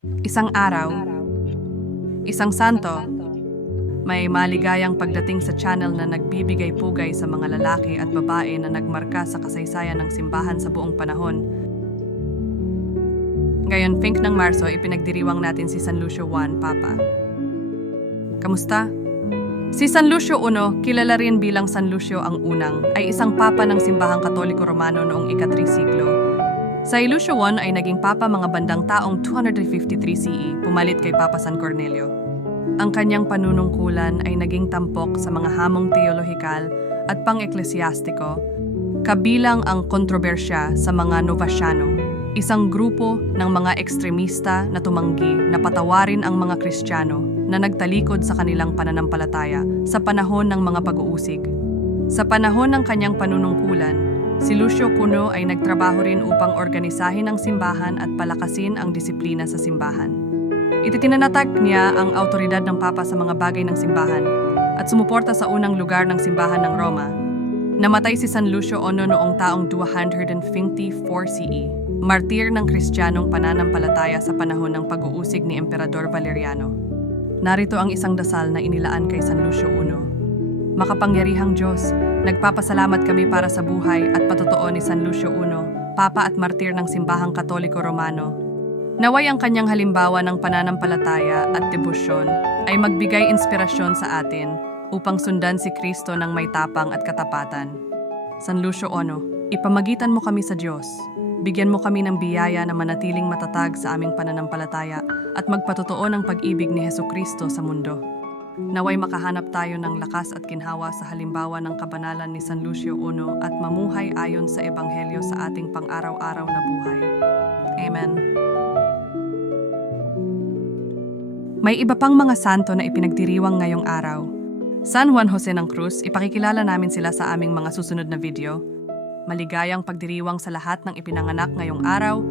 Isang araw, isang santo, may maligayang pagdating sa channel na nagbibigay pugay sa mga lalaki at babae na nagmarka sa kasaysayan ng simbahan sa buong panahon. Ngayon, Pink ng Marso, ipinagdiriwang natin si San Lucio I, Papa. Kamusta? Si San Lucio I, kilala rin bilang San Lucio ang unang, ay isang papa ng simbahang katoliko romano noong ika-3 siglo. Sa Lucio I ay naging papa mga bandang taong 253 CE, pumalit kay Papa San Cornelio. Ang kanyang panunungkulan ay naging tampok sa mga hamong teolohikal at pang-eklesyastiko, kabilang ang kontrobersya sa mga Novasiano, isang grupo ng mga ekstremista na tumanggi na patawarin ang mga Kristiyano na nagtalikod sa kanilang pananampalataya sa panahon ng mga pag-uusig. Sa panahon ng kanyang panunungkulan, si Lucio Cuno ay nagtrabaho rin upang organisahin ang simbahan at palakasin ang disiplina sa simbahan. Ititinanatag niya ang autoridad ng Papa sa mga bagay ng simbahan at sumuporta sa unang lugar ng simbahan ng Roma. Namatay si San Lucio Ono noong taong 254 CE, martir ng Kristiyanong pananampalataya sa panahon ng pag-uusig ni Emperador Valeriano. Narito ang isang dasal na inilaan kay San Lucio I. Makapangyarihang Diyos, nagpapasalamat kami para sa buhay at patotoo ni San Lucio I, Papa at Martir ng Simbahang Katoliko Romano. Naway ang kanyang halimbawa ng pananampalataya at debosyon ay magbigay inspirasyon sa atin upang sundan si Kristo ng may tapang at katapatan. San Lucio Ono, ipamagitan mo kami sa Diyos. Bigyan mo kami ng biyaya na manatiling matatag sa aming pananampalataya at magpatotoo ng pag-ibig ni Heso Kristo sa mundo. Naway makahanap tayo ng lakas at kinhawa sa halimbawa ng kabanalan ni San Lucio I at mamuhay ayon sa Ebanghelyo sa ating pang-araw-araw na buhay. Amen. May iba pang mga santo na ipinagdiriwang ngayong araw. San Juan Jose ng Cruz, ipakikilala namin sila sa aming mga susunod na video. Maligayang pagdiriwang sa lahat ng ipinanganak ngayong araw